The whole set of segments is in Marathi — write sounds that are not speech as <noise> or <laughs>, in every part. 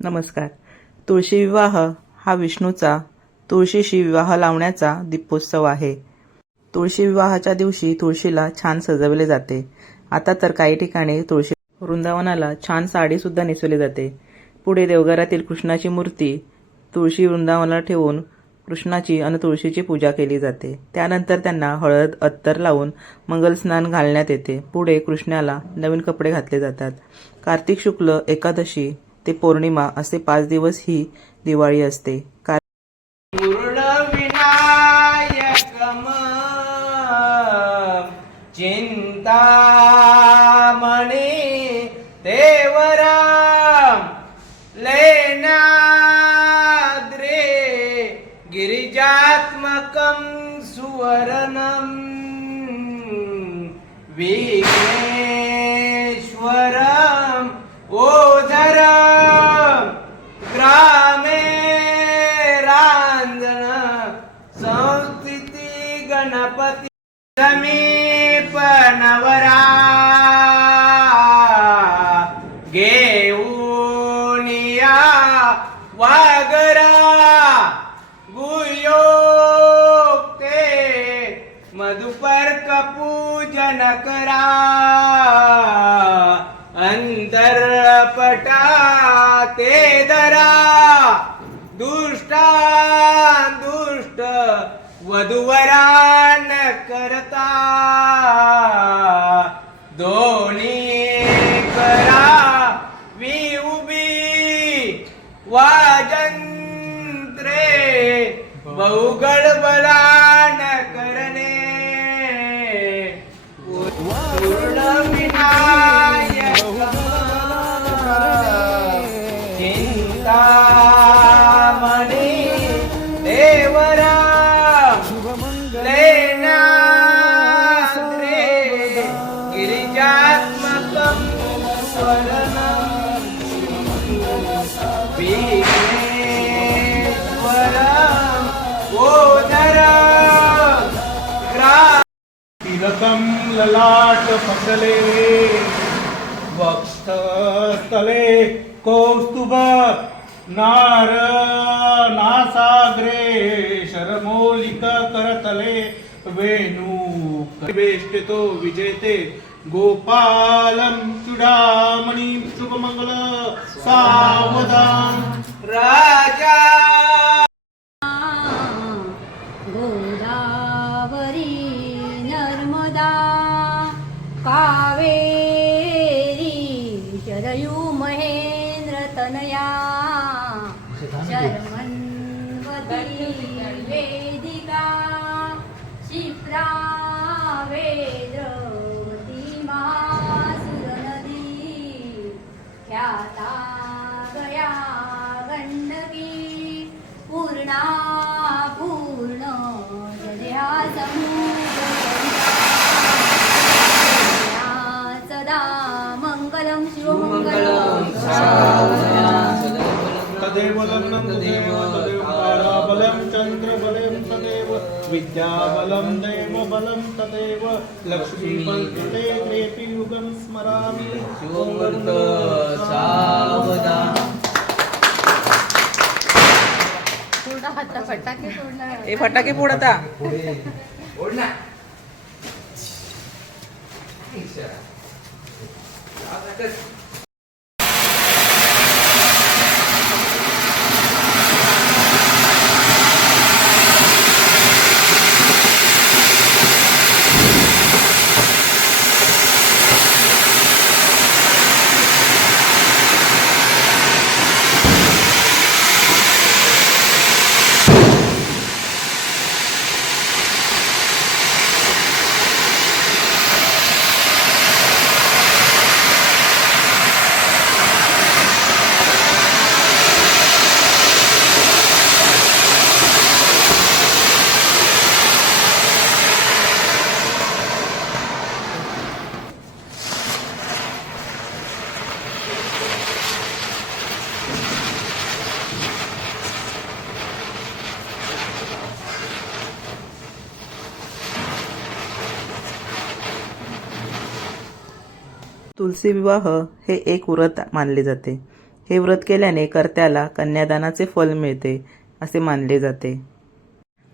नमस्कार. तुळशी विवाह हा विष्णूचा तुळशीशी विवाह लावण्याचा दीपोत्सव आहे. तुळशी विवाहाच्या दिवशी तुळशीला छान सजवले जाते. आता तर काही ठिकाणी तुळशी वृंदावनाला छान साडी सुद्धा नेसवली जाते. पुढे देवघरातील कृष्णाची मूर्ती तुळशी वृंदावनाला ठेवून कृष्णाची आणि तुळशीची पूजा केली जाते. त्यानंतर त्यांना हळद अत्तर लावून मंगलस्नान घालण्यात येते. पुढे कृष्णाला नवीन कपडे घातले जातात. कार्तिक शुक्ल एकादशी ते पौर्णिमा असे पाच दिवस ही दिवाळी असते. कार चिंतामणी देवराम लेनाद्रे गिरिजात्मकं सुवर्णम् विघ्नेश्वरम् वागरा गुयोक्ते मधुपर्क पूजन करा अंतरपटा ते दरा दुष्टा दुष्ट वधुवरान करता दो बहुगड बलान करणे पूर्ण विनायक चिंतामणी देवरा लेनाद्रे गिरिजात्मकं स्वरणम् तिलकं ललाट फसले वक्षस्थले कौस्तुभ नार नासाग्रे शरमौलिक करतले. वेणू वेष्टितो विजेते गोपालं चुडामणि शुभमङ्गल सावधान. राजा तनया शर्मन्वती वेदिका शिप्रा वेद्रवती मासुरनदी विद्याबलं देवबलं तदेव लक्ष्मीपल्कृते क्रेपि युगं स्मरामि। ए फटाके फोड आता. ना <laughs> तुलसी विवाह हे एक व्रत मानले जाते. हे व्रत केल्याने कर्त्याला कन्यादानाचे फल मिळते असे मानले जाते.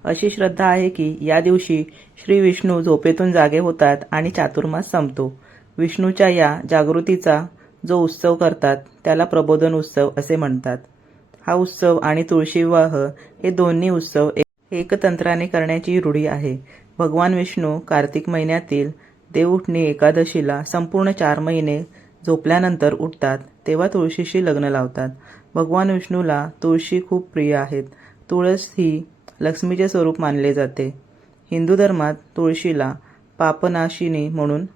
अशी श्रद्धा आहे की या दिवशी श्री विष्णू झोपेतून जागे होतात आणि चातुर्मास संपतो. विष्णूच्या या जागृतीचा जो उत्सव करतात त्याला प्रबोधन उत्सव असे म्हणतात. हा उत्सव आणि तुळशी विवाह हे दोन्ही उत्सव एकतंत्राने करण्याची रूढी आहे. भगवान विष्णू कार्तिक महिन्यातील देवउठणी एकादशीला संपूर्ण चार महिने झोपल्यानंतर उठतात तेव्हा तुळशीशी लग्न लावतात. भगवान विष्णूला तुळशी खूप प्रिय आहेत. तुळस ही लक्ष्मीचे स्वरूप मानले जाते. हिंदू धर्मात तुळशीला पापनाशिनी म्हणून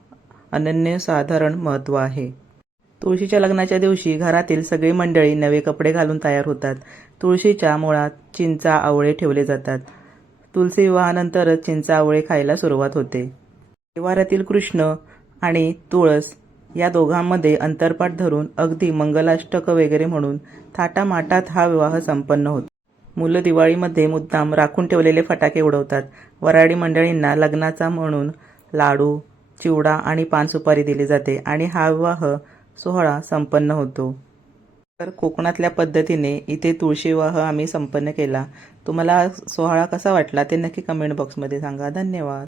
अनन्यसाधारण महत्त्व आहे. तुळशीच्या लग्नाच्या दिवशी घरातील सगळी मंडळी नवे कपडे घालून तयार होतात. तुळशीच्या मुळात चिंचा आवळे ठेवले जातात. तुलसी विवाहानंतरच चिंचा आवळे खायला सुरुवात होते. देवाऱ्यातील कृष्ण आणि तुळस या दोघांमध्ये अंतरपाठ धरून अगदी मंगलाष्टक वगैरे म्हणून थाटामाटात हा विवाह संपन्न होतो. मुलं दिवाळीमध्ये मुद्दाम राखून ठेवलेले फटाके उडवतात. वराडी मंडळींना लग्नाचा म्हणून लाडू चिवडा आणि पानसुपारी दिली जाते आणि हा विवाह सोहळा संपन्न होतो. तर कोकणातल्या पद्धतीने इथे तुळशी विवाह आम्ही संपन्न केला. तुम्हाला सोहळा कसा वाटला ते नक्की कमेंट बॉक्समध्ये सांगा. धन्यवाद.